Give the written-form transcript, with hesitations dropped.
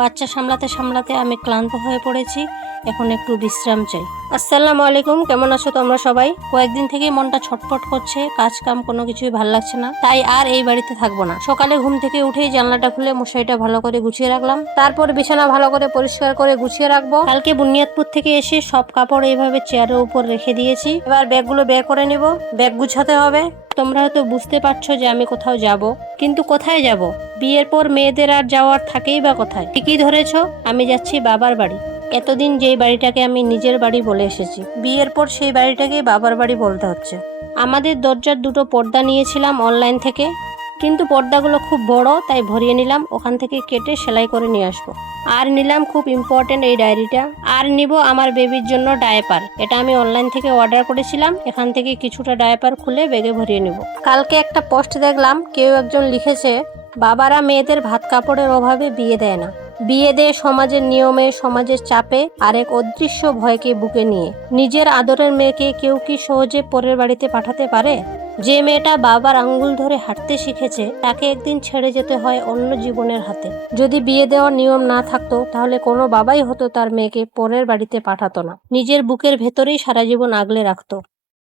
বাচ্চা সামলাতে সামলাতে আমি ক্লান্ত হয়ে পড়েছি। এখন একটু বিশ্রাম চাই। আসসালামু আলাইকুম, কেমন আছো তোমরা সবাই? কয়েকদিন থেকেই মনটা ছটফট করছে, কাজ কাম কোনো কিছুই ভাল লাগছে না, তাই আর এই বাড়িতে থাকবো না। সকালে ঘুম থেকে উঠেই জানলাটা খুলে মশারিটা ভালো করে গুছিয়ে রাখলাম, তারপর বিছানা ভালো করে পরিষ্কার করে গুছিয়ে রাখবো। কালকে বুনিয়াদপুর থেকে এসে সব কাপড় এইভাবে চেয়ারের উপর রেখে দিয়েছি। এবার ব্যাগগুলো বের করে নেব, ব্যাগ গুছাতে হবে। তোমরা হয়তো বুঝতে পারছো যে আমি কোথাও যাব, কিন্তু কোথায় যাব? বিয়ের পর মেয়েদের আর যাওয়ার থাকেই বা কোথায়? ঠিকই ধরেছ, আমি যাচ্ছি বাবার বাড়ি। এতদিন যেই বাড়িটাকে আমি নিজের বাড়ি বলে এসেছি, বিয়ের পর সেই বাড়িটাকে বাবার বাড়ি বলতে হচ্ছে। আমাদের দরজার দুটো পর্দা নিয়েছিলাম অনলাইন থেকে, কিন্তু পর্দাগুলো খুব বড়, তাই ভরিয়ে নিলাম। ওখান থেকে কেটে সেলাই করে নিয়ে আসবো। আর নিলাম খুব ইম্পর্টেন্ট এই ডায়েরিটা। আর নিব আমার বেবির জন্য ডায়াপার। এটা আমি অনলাইন থেকে অর্ডার করেছিলাম। এখান থেকে কিছুটা ডায়াপার খুলে ব্যাগে ভরিয়ে নিব। কালকে একটা পোস্ট দেখলাম, কেউ একজন লিখেছে, বাবারা মেয়েদের ভাত কাপড়ের অভাবে বিয়ে দেয় না, বিয়ে দেয় সমাজের নিয়মে, সমাজের চাপে, আর এক অদৃশ্য ভয়কে বুকে নিয়ে। নিজের আদরের মেয়েকে কেউ কি সহজে পরের বাড়িতে পাঠাতে পারে? যে মেয়েটা বাবার আঙ্গুল ধরে হাঁটতে শিখেছে, তাকে একদিন ছেড়ে যেতে হয় অন্য জীবনের হাতে। যদি বিয়ে দেওয়ার নিয়ম না থাকতো, তাহলে কোনো বাবাই হতো তার মেয়েকে পরের বাড়িতে পাঠাতো না, নিজের বুকের ভেতরেই সারা জীবন আগলে রাখতো।